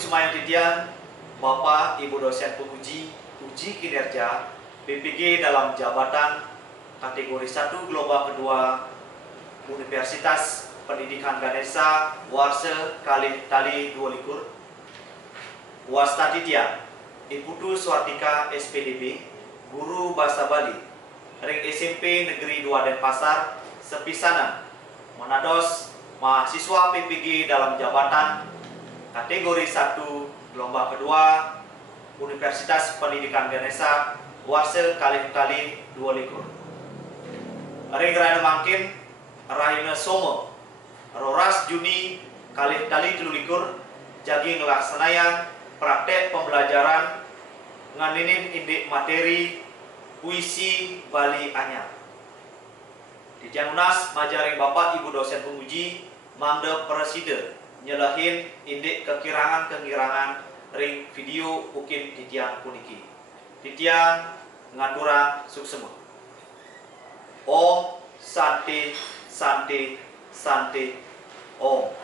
Sumayang Titian, Bapak Ibu dosen penguji uji kinerja BPG dalam jabatan kategori 1 gelombang kedua Universitas Pendidikan Ganesha Warse Kalih Tali 22 Wasta Titian Iputu Swartika SPDB Guru Bahasa Bali Ring SMP Negeri 2 Denpasar sepisanan menados mahasiswa PPG dalam jabatan kategori 1 gelombang kedua Universitas Pendidikan Ganesha Warse Kalih Tali 22 Ring Rana Mangkin Rahina Somo Roras Juni Kalih Tali 23 jagi ngelaksanaya praktek pembelajaran nganinin indik materi puisi Bali Anyar. Titian Unas majaring Bapak Ibu dosen penguji mangde preside nyelahin indik kekirangan-kekirangan ring video ukin titian puniki. Titian ngaturang suksema. Om Santi Santi Santi Om.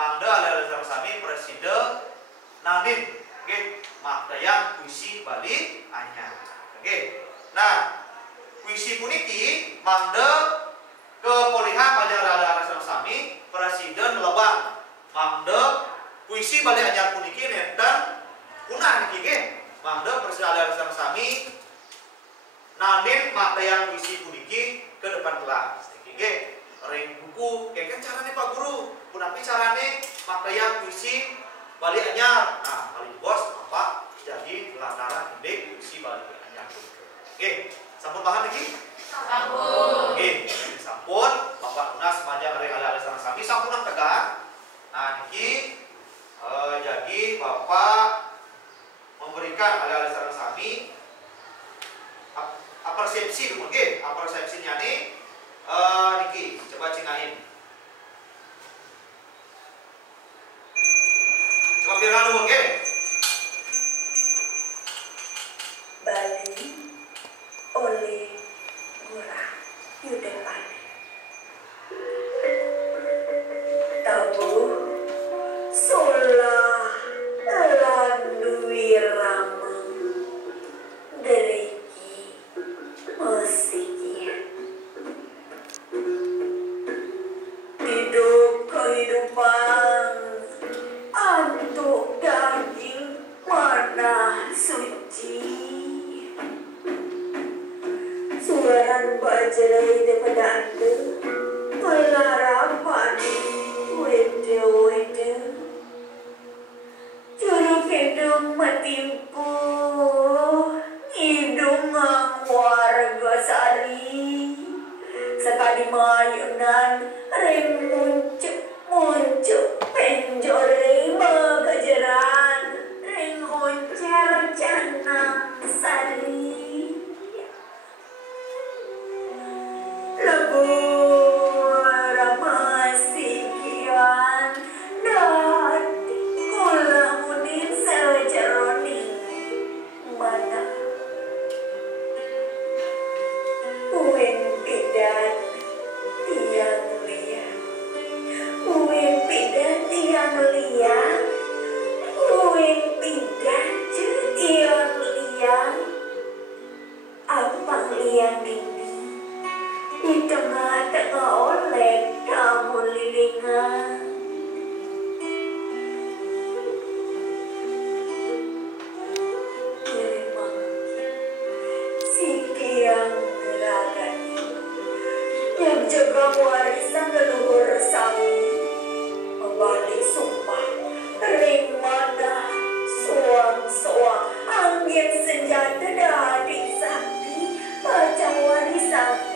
Mangda ala sami preside Nanin, oke, makdaya puisi Bali anyar. Oke. Nah, puisi puniki mangde kepolihan pajak rada sami presiden lebang. Mangde puisi Bali anyar puniki nenten punah niki ge. Mangde presiden rada sami nanin makdaya puisi puniki ke depan kelas. Niki ge ring buku kayak carane Pak Guru. Punapi carane makdaya puisi Bali anyar. Nah, kali bos apa jadi lantaran indek puisi Bali anyar. Oke, sampun paham niki? Sampun. Oke, sampun. Bapak Tunas panjang ada sana sami sampun tekan. Nah, niki jadi Bapak memberikan ada sana sami persepsi dulu, oke? Persepsinya nih niki coba cinain. Coba pilih dulu, oke? Bali oleh Ngurah Yudepani. Tabu solah landui rama deriki mesiknya. Hidup kehidupan antuk daging mana suci. Suaran bajerai daripada anda pelarapan wede-wede curug hidung matimpu hidung warga sari sekali mayunan rem muncul penjore magajaran rem honcer canang sari lagu ramasikian dan kulamunin sejaroni mana uwen pidan tiang lia uwen pidan tiang lia uwen pidan tiang lia abang liang ini di tengah-tengah oleh kamu lilingan. Memang si kiang geragani yang jaga warisan leluhur sami membalik sumpah ring mana suang-suang angin senjata dari sakti baca warisan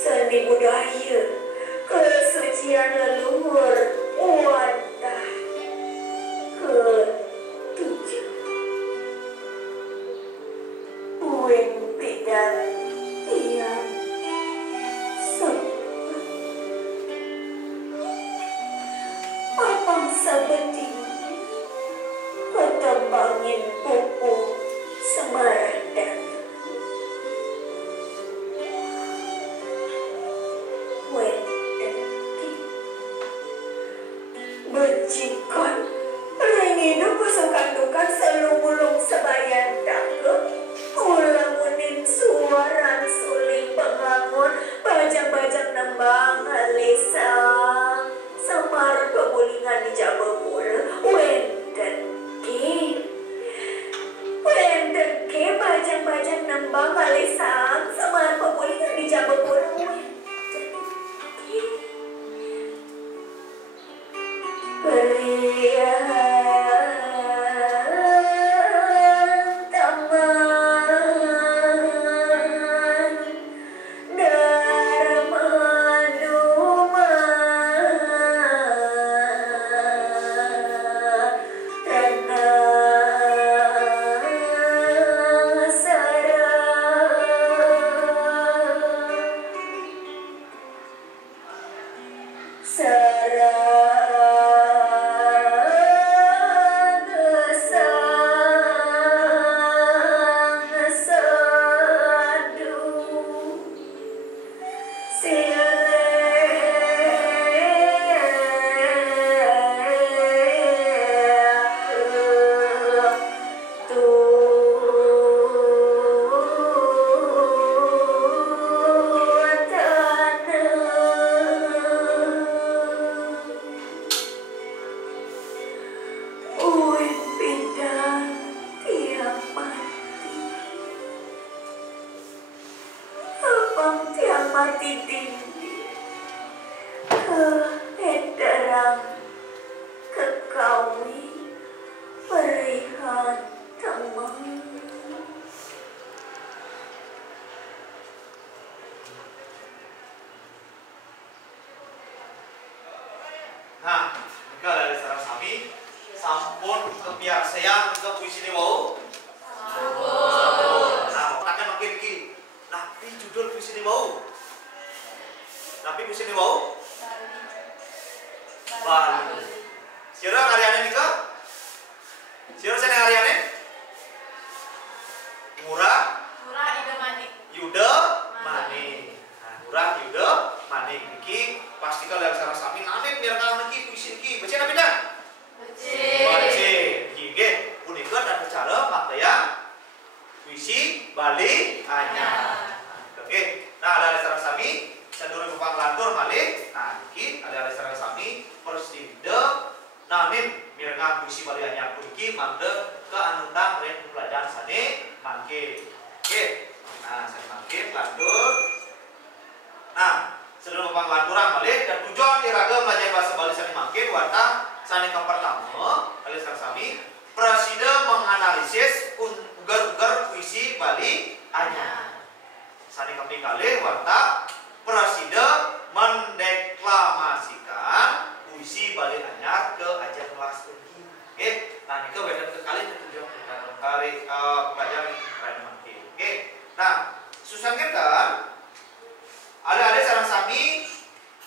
seni budaya kesucian leluhur wadah ketujuh uwen pidan tiang sempat apang sabeti ketembangin pupu semarandang berjikon rengidu pasukan-dukan selumulung sebayan dangke ulamunin suaran suling pengangun bajang-bajang nembang alisa semar pemulingan di Jabapura wenden ke bajang-bajang nembang alisa semar pemulingan di Jabapura See keedarang kekawi perihan temang. Nah, jika dari sarang sami sampun kebiasaan ke puisi ini wau. Nah, takkan makin ki. Napi judul puisi ini wau. Napi puisi ini wau. Bali. Siapa karyanya nih kak? Siapa saya karyanya? Murah. Yuda Mani. Nah, Murah Yuda Mani. Niki pasti kalau yang sarang sami nanti biar kalian niki puisi niki. Baca nabi dah. Baca. Niki punika dan bicara maknanya puisi Bali anyar. Oke. Nah, ada sarang sami cenderung kupang lantur malih. Nah, niki ada sarang sami persida namin mirengah puisi Bali anyar puniki mangde ke anundang ren pelajaran sane mangke. Oke. Nah, saya mangke lantur. Nah, sebelum kupang lanturan malih dan tujuan iraga belajar bahasa Bali sane mangke warta sane yang pertama kali sareng sami presida menganalisis ugar-ugar puisi Bali anyar. Sane kaping kalih warta presida mendeklamasikan puisi Bali anyar ke ajang kelas tinggi. Oke, nah ini beda sekali tujuan kali pelajaran pada mangke. Oke, nah susun kita ada sareng sami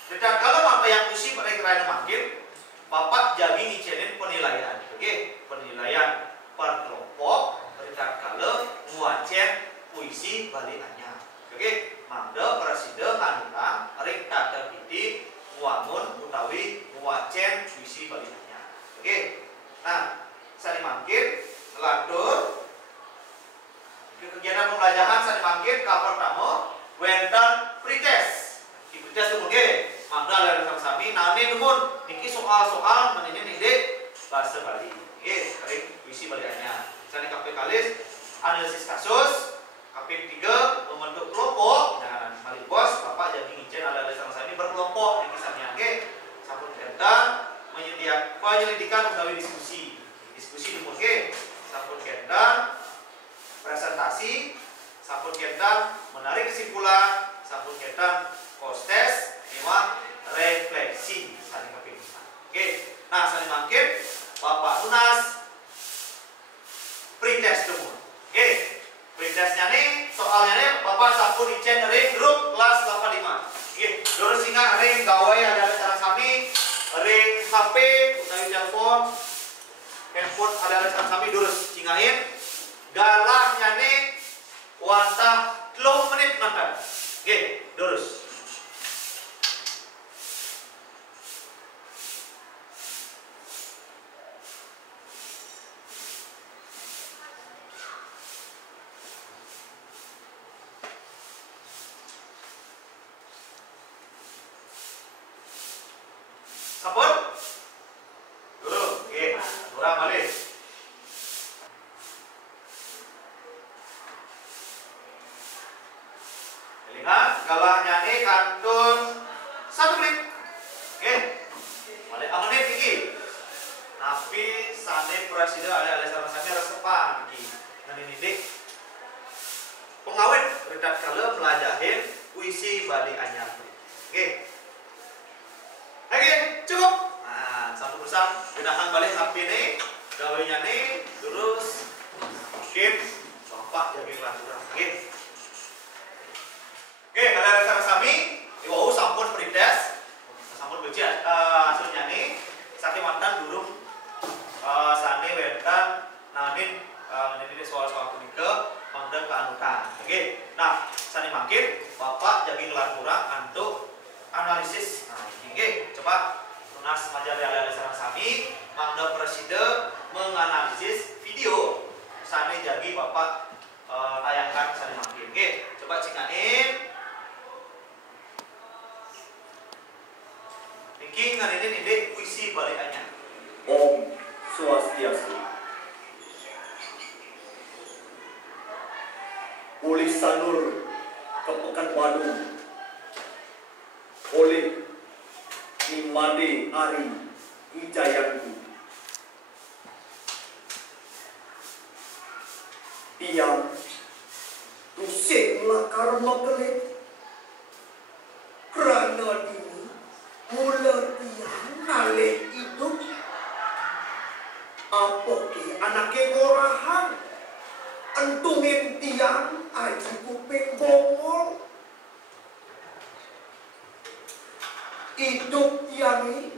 dekat kalau apa yang puisi pada kerana mangke Bapak jadi ngicilin penilaian. Oke, penilaian per kelompok dekat kalau muacen puisi Bali anyar. Oke, mangga presida kanutang rek tata piti muamun utawi muacen puisi Bali anyar. Oke. Nah, sani mangkir lantur kegiatan pembelajaran sani mangkir ka pertama wonten pretest. Di pretest itu nggih, mangga ada sami nane nuhun niki soal-soal menene ndik bahasa Bali. Nggih, rek puisi Bali anyar. Sani kaping kalis analisis kasus. Kaping 3 membentuk kelompok. Nah, mari bos, Bapak jadi ngicen ada sami berkelompok niki sami angge sampun kentan menyediakan penyelidikan utawi diskusi. Diskusi di mungkin sampun kentan presentasi, sampun kentan menarik kesimpulan, sampun kentan kostes, niwa refleksi saling kaping. Oke. Nah, saling mangkin Bapak tunas pretest dulu. Oke. Pretestnya nih soalnya nih Bapak sampun icen ring grup kelas 85. Oke, dorong singa ring gawai ada cara kami ring HP utawi telepon handphone ada cara kami durus singain galahnya nih wantah 3 menit nanti. Oke, durus. Sampun? Dulu, oke, kurang balik. Lihat, galahnya ini kantun 1 menit. Oke, balik menit ini. Tapi sane presiden ada sama-sama resepan iki. Nah ini dik. Pengawet redak kala melajahin puisi Bali anyar. Oke. Oke, cukup. Nah, satu pesan gunakan balik HP ini, gawainya nih, terus skip, Bapak jadi lanturan. Oke. Oke, ada sama-sami, iwau sampun pretest, sampun baca hasilnya nih, sakit mantan durung, sane wetan, nanin, ini soal-soal kunika, mangdang keanukan. Oke, nah, sane makin, Bapak jadi lanturan untuk analisis. Nah, oke, coba tunas majalah sareng sami mangda presiden menganalisis video sane jadi Bapak tayangkan sane makin. Oke, coba cikain. Niki ngarinin ide puisi Bali anyar. Om Swastiastu. Uli Sanur ke Pekanbaru oleh Made Ari Hijayanku. Tiang tusinglah karma kelit. Kerana dini mula tiang nalih hidup. Apa ke anak korahan entungin tiang aji kuping bongol. Hidup tiang ini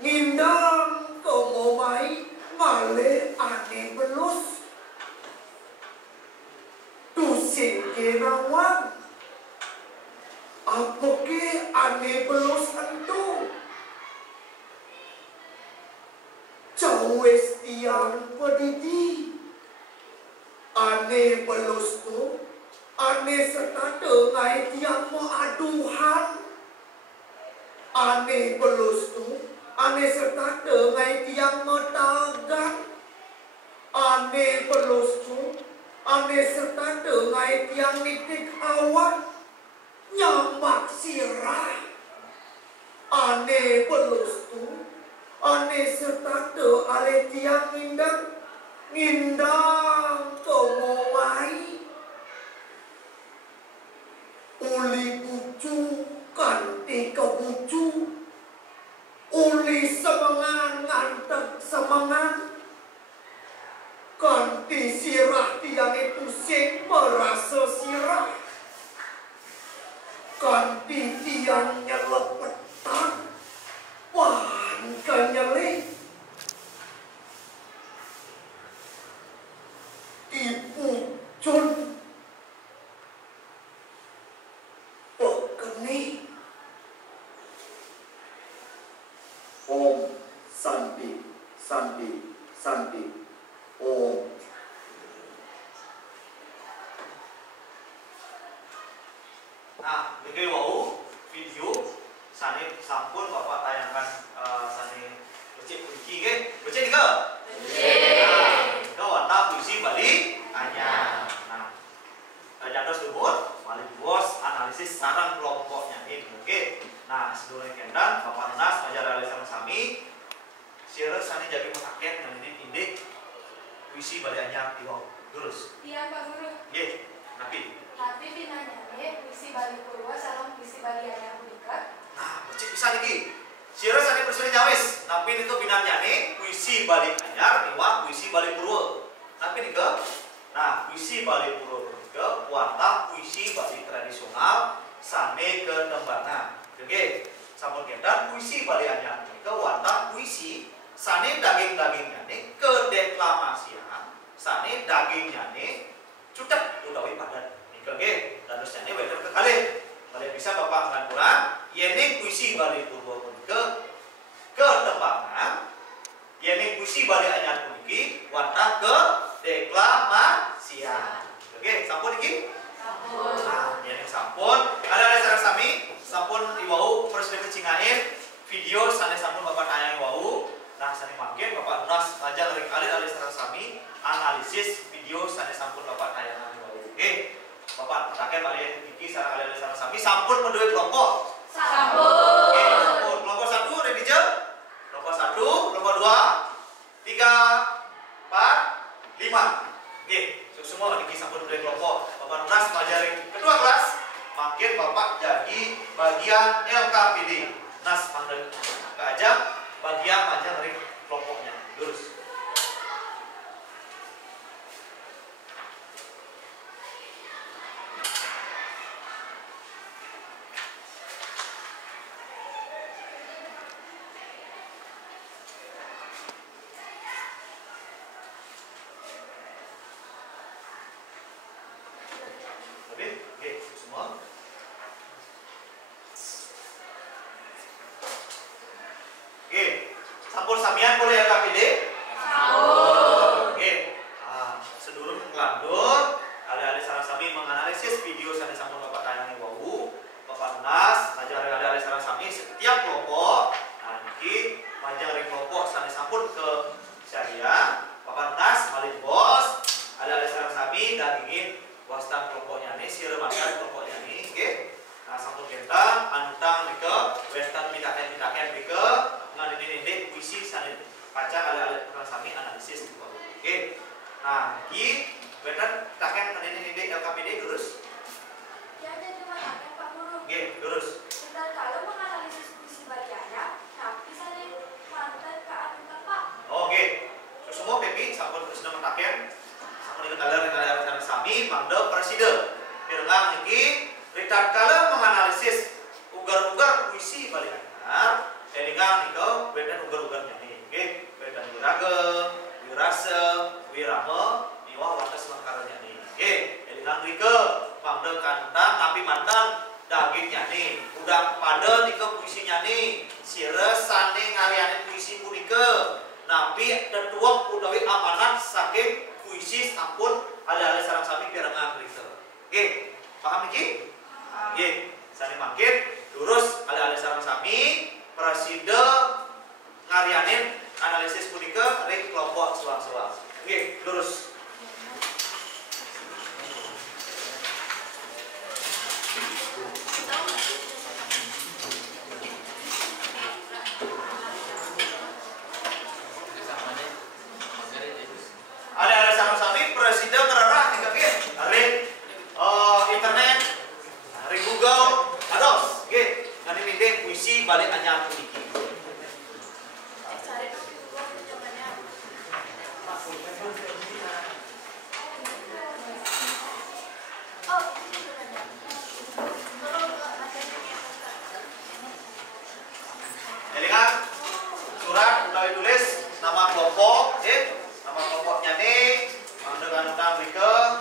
ngindang kemomai male ane belus. Tusing kenawang apa ke ane belus entu. Cawes tiang pedidi ane belus tu ane serta dengai tiang mau aduhan. Ane belus tu ane serta dengai tiang mau dagang. Ane belus tu ane serta dengai tiang nitik awan nyambak sirah. Ane belus tu ane serta de ale tiang ngindang kemowai. Uli bucu kanti kebucu, uli semangan ngantek semangan, kanti sirah tiang pusing merasa sirah, kanti tiang nyelepetan wan kenyelih. Dipucun pekeni. Om Santi Santi Santi Om. Nah, begini wau video sani sampun Bapak tayangkan sani becik kunci ke? Becik ke? Becik. Nah, warna puisi Bali anyar. Nah, jantos lumut, Bali bos analisis sarang kelompoknya ini. Oke. Nah, sedulur kendan Bapak Nas ngajar alisan sami sieun sani jadi paket yang ini indik puisi Bali anyar di wau. Terus. Iya Pak Guru. Nggih, napi. Tapi binanyane puisi Bali Purwa salam puisi Bali Anyar punika. Nah, becik bisa niki. Sieun sani persulit nyawis, napi itu binanyane puisi Bali anyar iwa puisi Bali Purwa. Tapi nika, nah puisi Bali Purwa ke wantah puisi Bali tradisional sane ke tembana. Oke, sampun kendan puisi Bali anyar ke wantah puisi sane daging-dagingnya nih ke deklamasian sane dagingnya nih cutek utawi padat. Nika ge danusnya nih bener kekali. Kalian bisa Bapak ngapuran yene puisi Bali Purwa ke tembana yene puisi Bali anyar puniki wantah ke deklamasian. Oke, sampun iki? Sampun. Nah, yang sampun. Ada sareng sami, sampun iwau presiden kecingain video sanes sampun Bapak tayang wau. Nah, sane mangke Bapak Nas aja ring alit sareng sami analisis video sanes sampun Bapak tayangan wau. Oke. Bapak petaken bali iki sareng alit sareng sami sampun menduwe kelompok. Sampun. Oke, sampun. Kelompok 1 ready je? Kelompok 1, kelompok 2, 3, 4, 5. Oke, semua niki sampun dari kelompok. Bapak Nas ngajarin kedua kelas, makin Bapak jadi bagian LKPD. Nas panggil ke aja bagian aja dari kelompoknya. Lurus. Oke, semua. Oke, sampun samian boleh ya KPD? Sampun. Oke, sedulur ngelandur, alih-alih sareng sami menganalisis video sane sampun Bapak tayangi wau, Bapak Nas ngajar alih-alih sareng sami setiap kelompok. Nah, niki majari kelompok sane sampun ke saya, Bapak Nas malih bos, alih-alih sareng sami dan ingin wastan kelompoknya nih, sieun makan kelompoknya nih, oke. Nah, sampun kita antang nika kalau menganalisis puisi bagi ayah, tapi saya mantan ke anu bapak. Oke. Semua Pepi sampun sudah mentaken. Sampun diketahui dengan sami mangda presiden. Pirengang iki Richard kala menganalisis ugar-ugar puisi balik anyar. Elingang niko beda ugar-ugarnya nih. Oke, beda wiragem, wirase, wirame, niwa wates lengkarnya nih. Oke, elingang rike mangda kantang tapi mantan dagingnya nih. Udah pada niko puisinya nih. Sire sane ngariane puisi punika. Nabi tetuang utawi amanat saking puisi sampun ala-ala sareng sami pirengang rike. Oke, paham iki? Oke, sami makin lurus ala-ala sareng sami presiden ngarianin analisis punika ring kelompok suang-suang. Oke, lurus. Ada sama-sami presiden ngerarah tinggal ring internet, ring Google, ados, gitu. Nanti minde puisi balik anyar puniki. Jadi kan surat utawi tulis nama kelompok, nama kelompoknya nih, dengan utang berikut.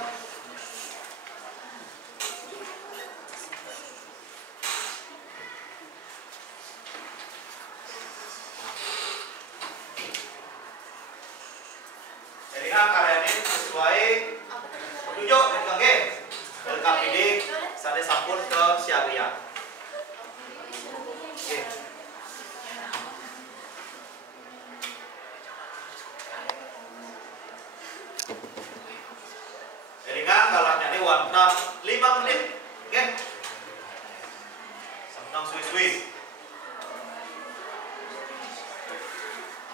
Jadi kan karya ini sesuai petunjuk dari dari KPD sampai sampun ke Siaria. Oke. Jadi kan galaknya ini warna 5 menit, oke? Senang suwi-suwi.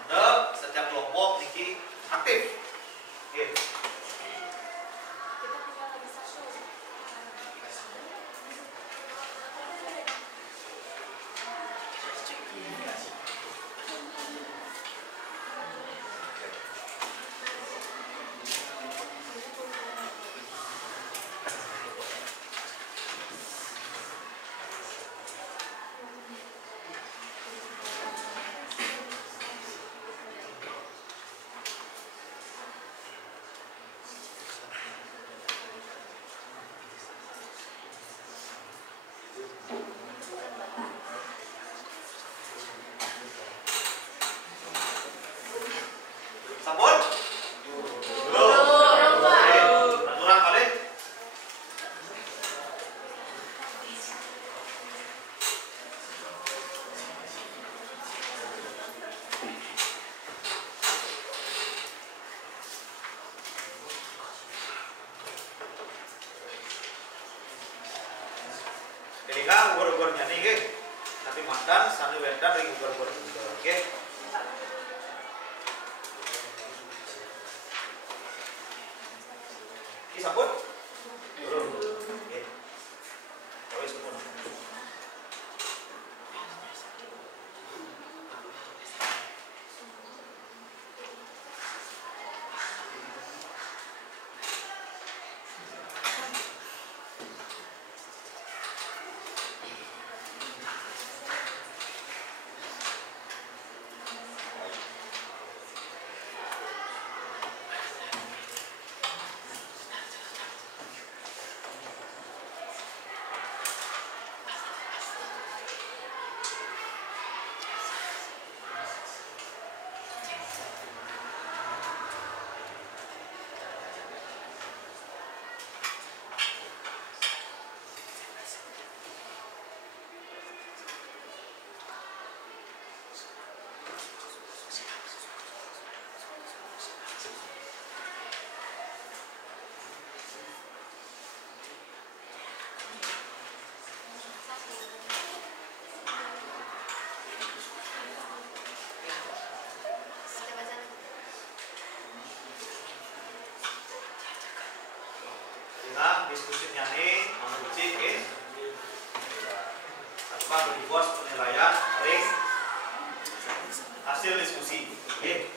Anda setiap kelompok niki aktif. Oke. Kita tinggal lagi satu. Sampun? Belum. Oke. Aturan kali. Jadi kan ukur-ukurnya nih, oke? Tapi mantan, sandi wendan, ring ukur-ukur juga, oke? Ini sampun? Belum. Oke. Wis sampun. Coba beri bos penilaian ring hasil diskusi. Oke.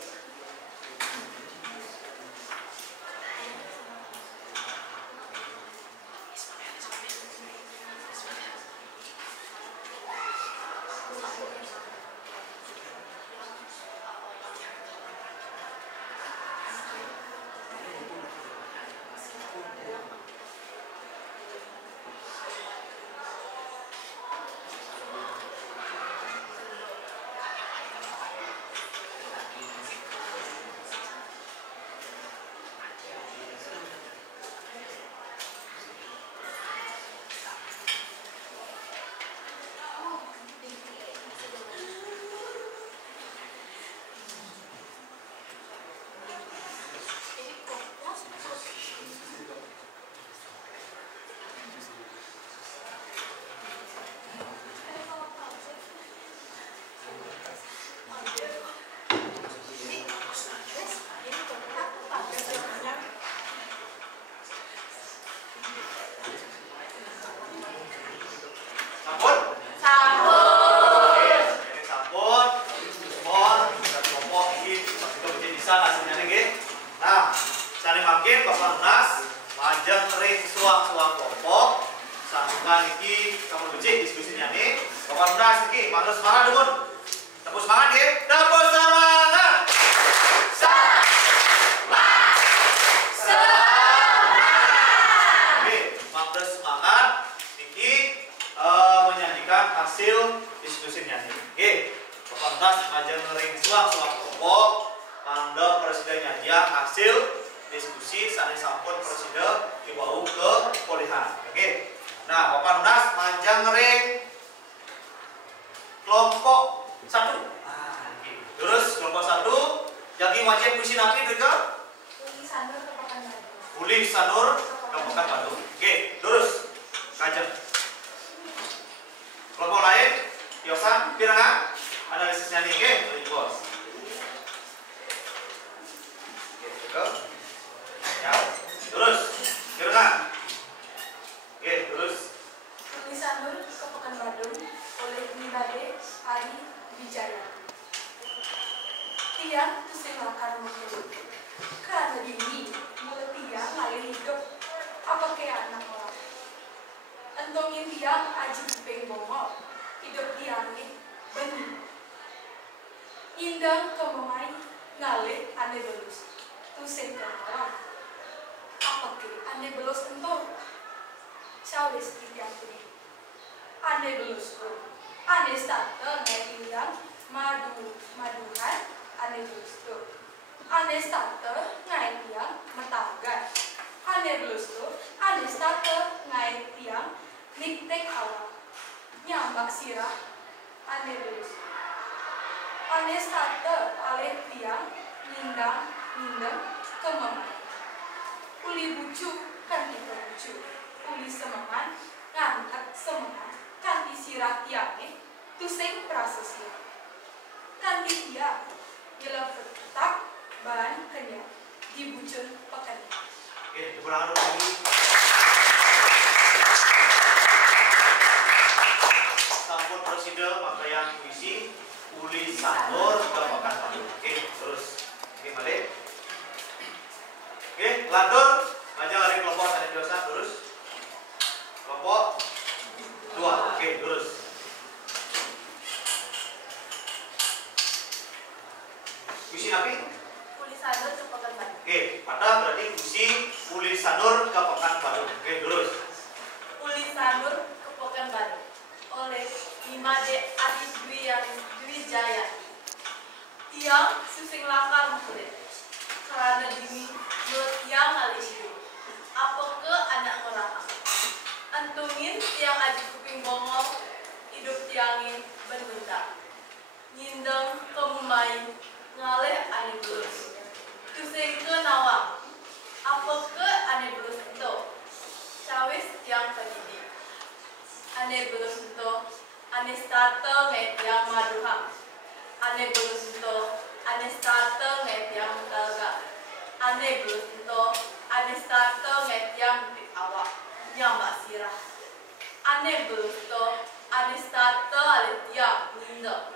Ane belusto Anistata aletia ninda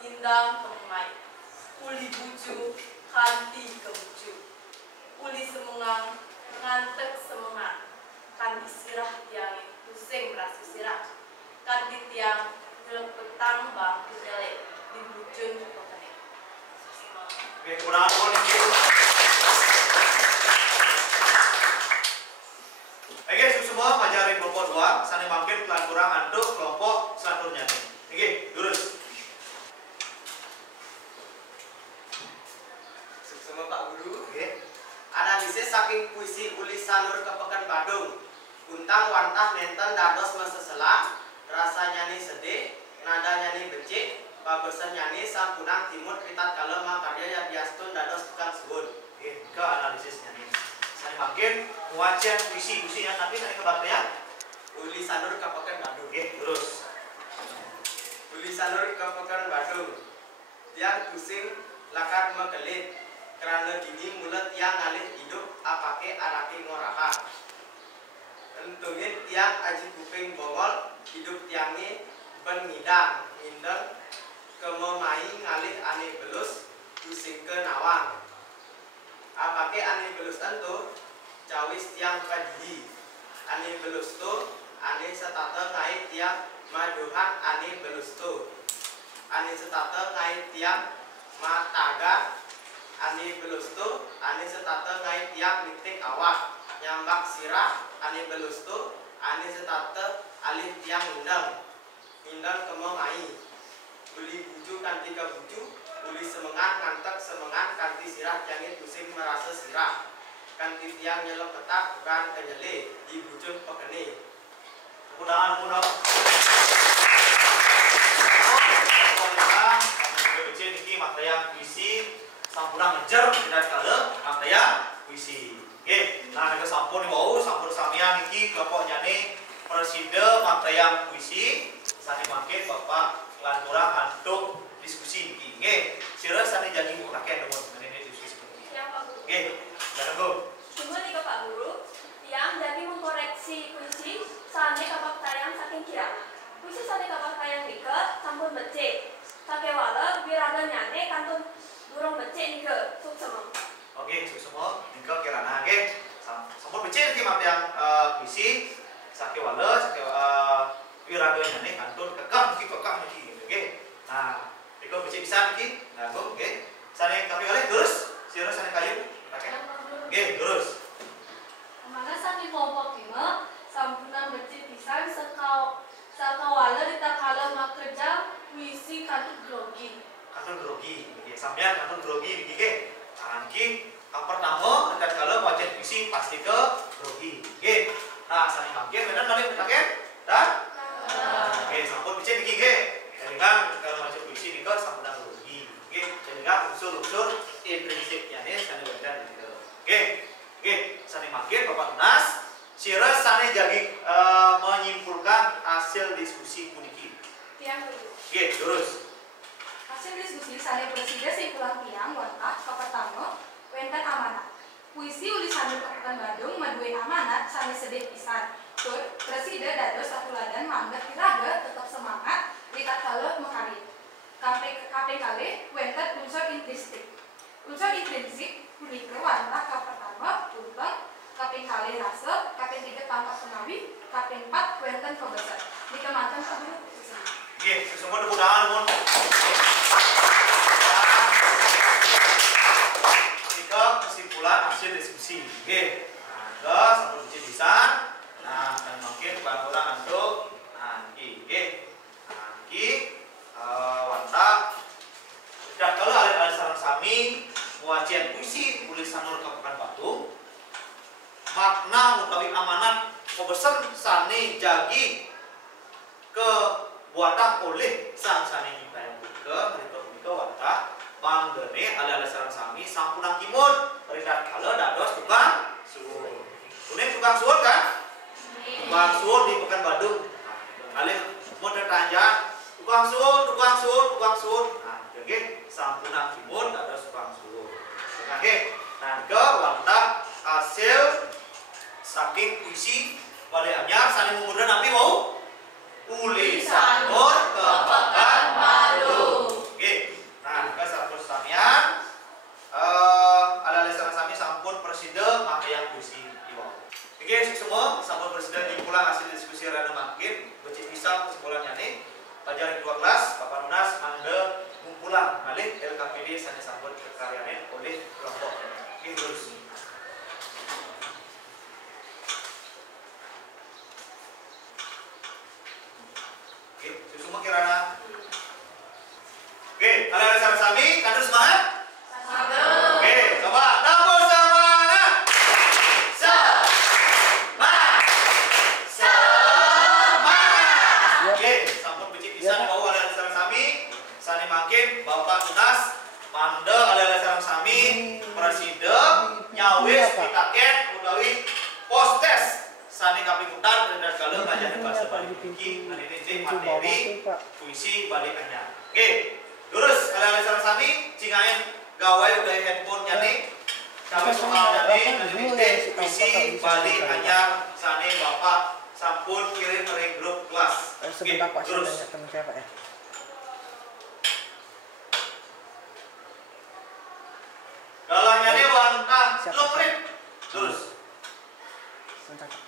nindang kemai uli buju kanti kebuju uli semengang ngantek semengang kanti sirah tiang pusing merasa sirah kanti tiang nyelep petang bang kedele di bujun pokoknya. Oke, kurang boleh. Oke, semua majarin kelompok 2, sana makin kelan kurang antuk kelompok selanjutnya nih. Oke, lurus. Semua Pak Guru. Oke. Analisis saking puisi uli Sanur Kepekan Badung. Untang wantah nenten dados mesesela, rasa nyanyi sedih, nada nyanyi becik, bagusan nyanyi sampunang timur ritat kala makarya yang biastun dados tukang suwun. Oke, ke analisisnya nih. Sana makin wajan puisi yang nanti sana kebaktian. Uli Sanur Kepekan Badung. Oke, terus. Uli Sanur Kepekan Badung. Tiang pusing lakar mekelit. Kerana gini mulut tiang ngalih hidup apake anake ngoraha. Entungin tiang aji kuping bongol hidup tiangi ben ngidang ngindeng kememai ngalih ane belus pusing ke nawang. Apake ane belus entu cawis tiang kadili. Ane belus tu ane setata ngai tiang maduhan ane belus tu. Ane setata ngai tiang mataga ane belus tu ane setata ngai tiang nitik awak nyambak sirah ane belus tu ane setata alih tiang indang kememai uli buju kanti ka buju uli semengan ngantek semengan kanti sirah tiangin pusing merasa sirah kanti tiang nyelep petak bukan kenyele di bujun pekene. Mudah-mudahan punah. Niki materi puisi sampurna ngejar tidak kala materi puisi. Oke, nah nego sampun wau sampun samian niki kelompok nyane preside materi puisi sani mangke Bapak lan kurang antuk diskusi niki. Oke, sira sani jadi rakyat demun menene diskusi seperti. Yang Pak Guru. Oke, jangan Cuma nih ke Pak Guru, yang jadi mengkoreksi puisi sane kapak tayang saking kira. Puisi sane kapak tayang nike sampun becik. Pakai wala biraga nyane kantun durung becik nike suk semeng. Oke, semua nike kirana oke. Sampun becik niki materi puisi sake wala sake wiraga nyane kantun kekang niki. Oke. Nah, nike becik bisa niki. Nah, oke. Sane tapi oleh terus sira sane kayu. Oke, terus. Mana sami kelompok lima sampuna becik pisan sakawala ditakala makerja puisi kantun grogi. Kantun grogi. Oke, sampean kantun grogi niki ke. Nah, niki yang pertama dekat kalau wajib puisi pasti ke grogi. Oke. Nah, sane makin benar kali metaken? Dan oke, sampun becik niki ke. Jadi kan kalau wajib puisi niki sampun grogi. Oke, jadi kan unsur-unsur intrinsipnya nih sane benar niki. Oke, sane makin Bapak Tunas, sira sane jadi menyimpulkan hasil diskusi puniki. Tiang Guru. Oke, terus. Hasil diskusi sane presiden simpulan tiang wantah ke pertama wenten amanat. Puisi uli Sanur Kepekan Badung madue amanat sane sedih pisan. Tur presiden dados satuladan mangga kiraga tetap semangat ritat kala mekarit. Kaping kalih wenten unsur intrinsik. Unsur intrinsik punika wantah ka pertama tuntang, kaping kalih rasa, kaping 3 tangkap penawi, kaping 4 wenten kebesan. Dikemanten Pak Guru. Oke, semua mudah-mudahan mun. Tiga kesimpulan hasil diskusi. Oke. Nah, satu biji pisan. Nah, dan makin kurang antuk. Nah, oke. Nah, wantah. Sudah kalau alih-alih sarang sami wajian puisi tulis Sanur Kepekan Badung. Makna utawi amanat pebesen sane jagi ke buatan oleh sang sane nyiptayan punika mereka punika wantah manggene ala-ala sareng sami sampunang kimun ridat kala dados tukang suwun. Kuning tukang suwun kan? Tukang suwun di Pekan Badung. Alih model tanjang tukang suwun. Nah, oke, sampunang kimun dados tukang suwun. Oke. Nah, ke wantah hasil saking puisi wale anyar sane mumudna napi wau uli sanur ke Pekanbaru. Oke. Nah, ke sampun samian ada lesan sami sampun preside makayang puisi iwang. Oke, semua sampun preside dimulai hasil diskusi rada makin becik pisang kesimpulannya nih. Pelajaran 2 kelas Bapak Nunas mangde ngumpulan malih LKPD sanes sampun kekaryane oleh kelompok. Oke, terus. Oke, semua kirana. Oke, ada lesan sami kan semangat? Oke, coba dapur semangat. Semangat. Semangat. Oke, sampun becik pisan mau ada sareng sami. Sani makin Bapak Nunas mande ada sareng sami preside nyawis pitaken utawi postes sani kapingutan dan kalau ngajarin bahasa Bali iki ini materi puisi balik anyar. Oke, terus ada sareng sami cingain gawai udah handphone nyani kami soal nyani nanti puisi Bali anyar sane Bapak sampun kirim ke grup kelas. Sebentar Pak, saya Terus tanya teman saya Pak ya. galahnya nih wantah lomrit. Terus Sebentar Pak.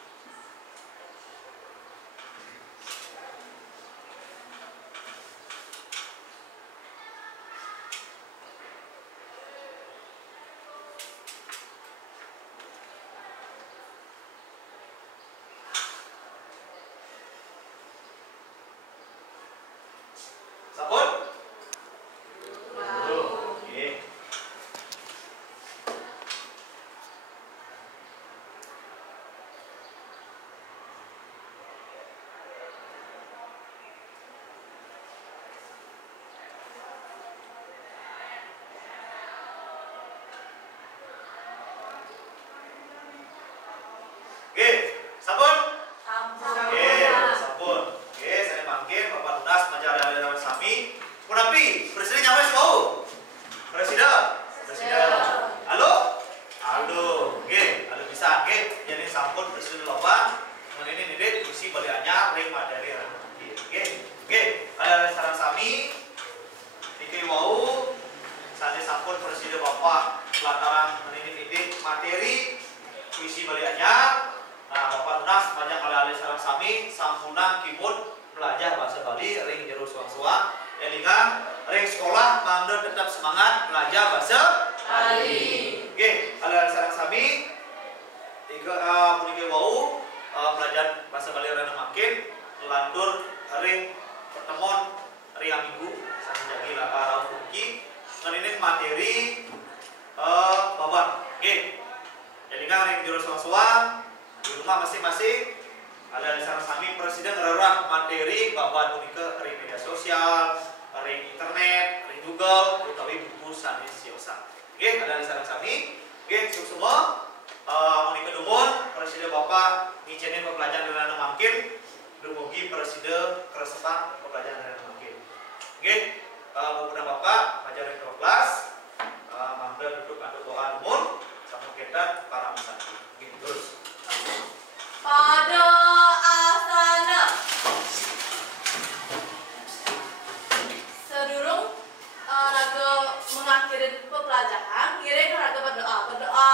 sabun. Oke. Oke, sabun. Oke, sabun. Oke, saya panggil Bapak Nunas Majalaya Sami. Punapi, presiden nyawa mau? Presiden. Halo? Halo. Oke, halo bisa. Oke, jadi sampun presiden loba. Kemudian ini Dede isi bali anyar ring materi. Oke, ada saran sami. Iki mau sane sampun presiden Bapak lantaran ini Dede materi puisi bali anyar. Nah, Bapak Nunas panjang alih-alih sarang sami sampuna kimut belajar bahasa Bali ring jero suang-suang elingan ring sekolah mangga tetap semangat belajar bahasa Bali. Oke, alih-alih sarang sami tiga punike wau belajar bahasa Bali rada makin lantur ring pertemuan ring minggu sampai jagi rawu iki ngeninin materi babat. Oke. Elingan ring jero suang-suang di rumah masing-masing ada di sana sami presiden ngererah materi babat unika ring media sosial, ring internet, ring Google, utawi buku sanes siosa. Oke, ada di sana sami. Oke, semua unika dumun presiden Bapak ngicene pembelajaran dengan makin dumugi presiden keresepan pembelajaran dengan makin. Oke, mumpuna Bapak pelajaran kelas mangga duduk atau doa dumun sama kita para misaki. Oke, terus Pada asana sedurung raga mengakhiri pembelajaran, kira raga berdoa